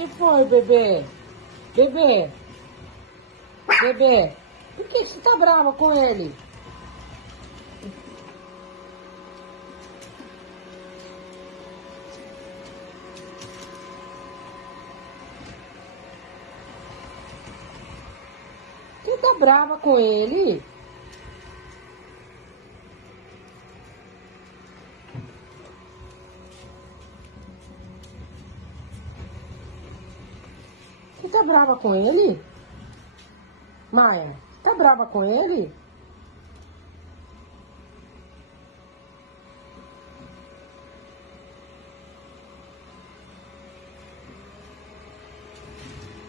Que foi, bebê? Bebê? Bebê? Por que você tá brava com ele? Você tá brava com ele? Você tá brava com ele? Maia, tá brava com ele?